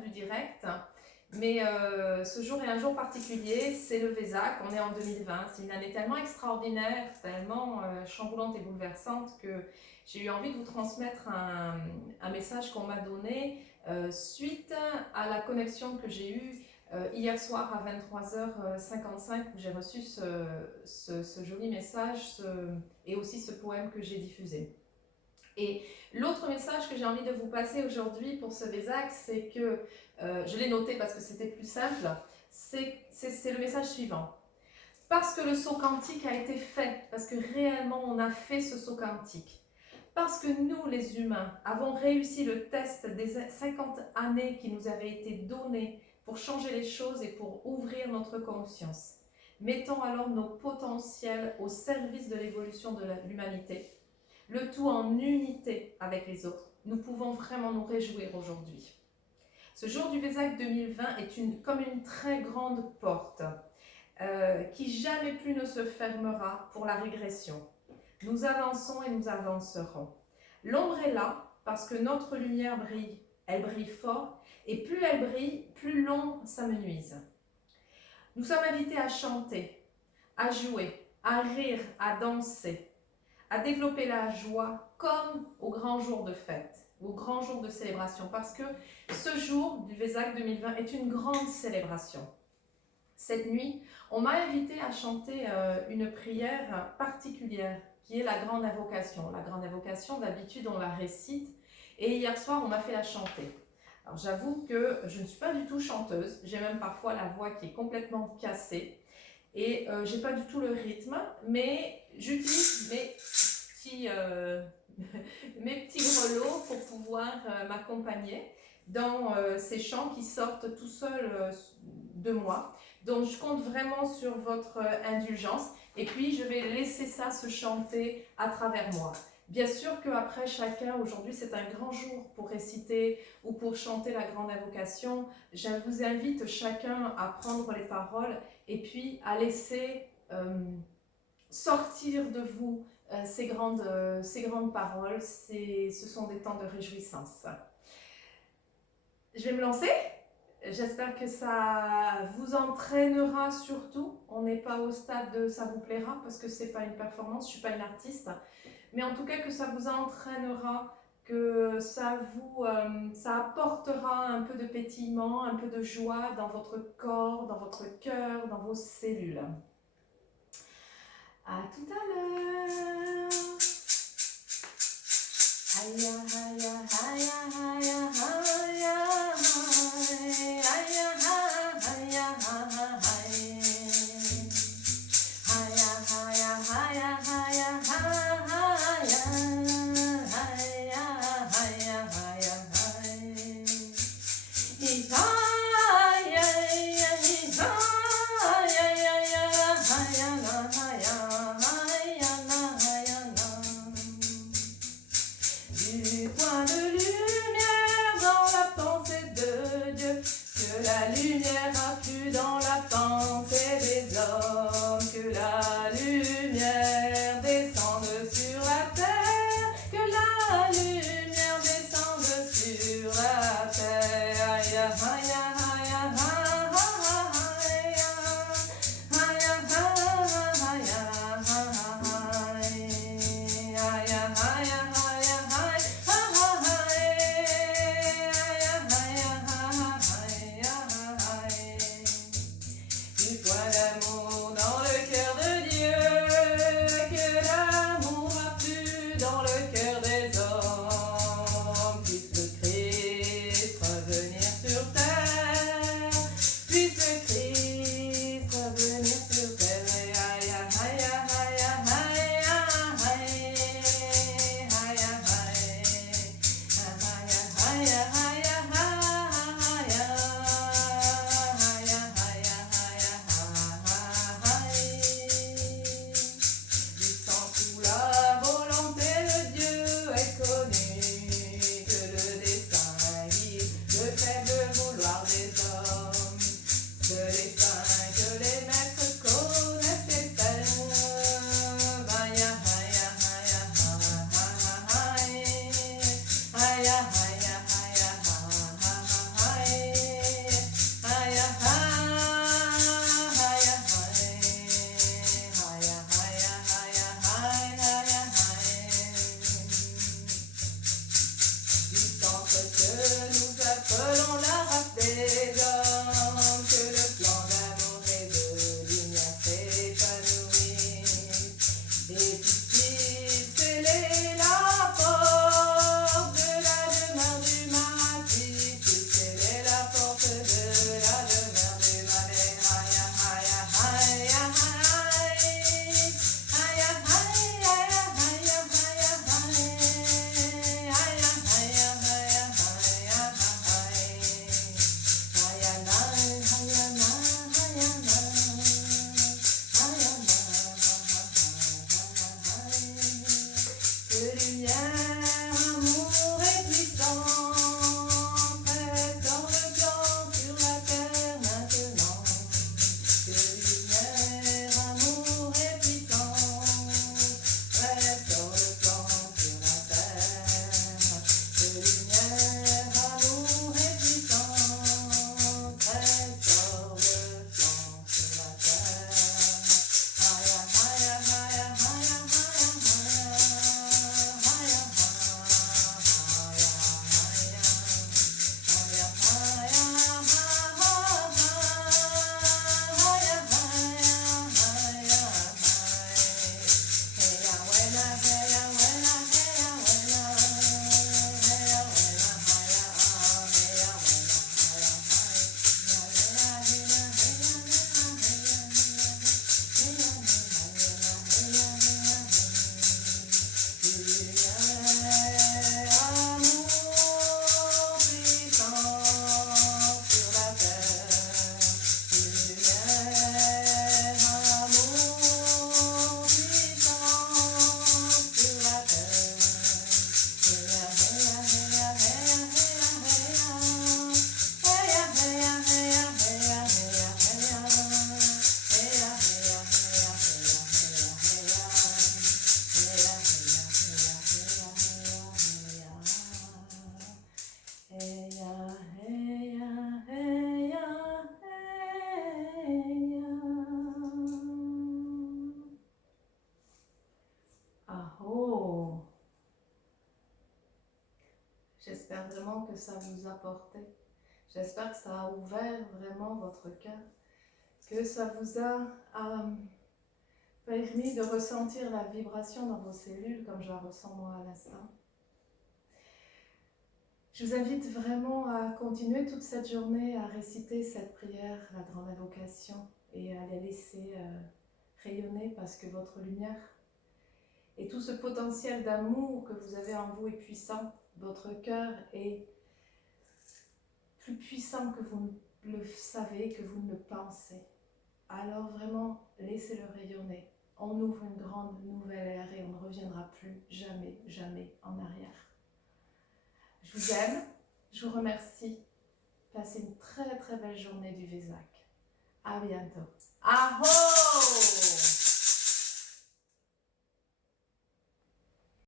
du direct, mais ce jour est un jour particulier, c'est le Vésac, on est en 2020, c'est une année tellement extraordinaire, tellement chamboulante et bouleversante que j'ai eu envie de vous transmettre un message qu'on m'a donné suite à la connexion que j'ai eue hier soir à 23h55 où j'ai reçu ce joli message et aussi ce poème que j'ai diffusé. Et l'autre message que j'ai envie de vous passer aujourd'hui pour ce Vésac, c'est que, je l'ai noté parce que c'était plus simple, c'est le message suivant. Parce que le saut quantique a été fait, parce que réellement on a fait ce saut quantique, parce que nous les humains avons réussi le test des 50 années qui nous avaient été données pour changer les choses et pour ouvrir notre conscience. Mettons alors nos potentiels au service de l'évolution de l'humanité, le tout en unité avec les autres. Nous pouvons vraiment nous réjouir aujourd'hui. Ce jour du Vésac 2020 est comme une très grande porte qui jamais plus ne se fermera pour la régression. Nous avançons et nous avancerons. L'ombre est là parce que notre lumière brille. Elle brille fort et plus elle brille, plus l'ombre s'amenuise. Nous sommes invités à chanter, à jouer, à rire, à danser, à développer la joie comme au grand jour de fête, au grand jour de célébration, parce que ce jour du Vésac 2020 est une grande célébration. Cette nuit, on m'a invité à chanter une prière particulière, qui est la grande invocation. La grande invocation, d'habitude, on la récite, et hier soir, on m'a fait la chanter. Alors j'avoue que je ne suis pas du tout chanteuse, j'ai même parfois la voix qui est complètement cassée, et j'ai pas du tout le rythme, mais j'utilise mes petits grelots pour pouvoir m'accompagner dans ces chants qui sortent tout seuls de moi. Donc je compte vraiment sur votre indulgence et puis je vais laisser ça se chanter à travers moi. Bien sûr qu'après chacun, aujourd'hui c'est un grand jour pour réciter ou pour chanter la grande invocation. Je vous invite chacun à prendre les paroles et puis à laisser sortir de vous ces grandes paroles. Ce sont des temps de réjouissance. Je vais me lancer. J'espère que ça vous entraînera surtout. On n'est pas au stade de ça vous plaira parce que c'est pas une performance, je suis pas une artiste. Mais en tout cas que ça vous entraînera, que ça apportera un peu de pétillement, un peu de joie dans votre corps, dans votre cœur, dans vos cellules. À tout à l'heure. Aya, aya, aya, aya, aya. Du point de lumière dans la pensée de Dieu, que la lumière afflue dans la pensée des hommes, que la lumière descende sur la terre, que la lumière descende sur la terre. Aya, aya, aya, l'amour dans le cœur de Dieu, que l'amour afflue dans le cœur des hommes, puisse le Christ revenir sur terre. ça vous a apporté. J'espère que ça a ouvert vraiment votre cœur, que ça vous a permis de ressentir la vibration dans vos cellules comme je la ressens moi à l'instant. Je vous invite vraiment à continuer toute cette journée à réciter cette prière, la grande invocation, et à la laisser rayonner parce que votre lumière et tout ce potentiel d'amour que vous avez en vous est puissant. Votre cœur est plus puissant que vous ne le savez, que vous ne le pensez. Alors vraiment, laissez-le rayonner. On ouvre une grande nouvelle ère et on ne reviendra plus jamais, jamais en arrière. Je vous aime, je vous remercie. Passez une très très belle journée du Vésac. À bientôt. Aho!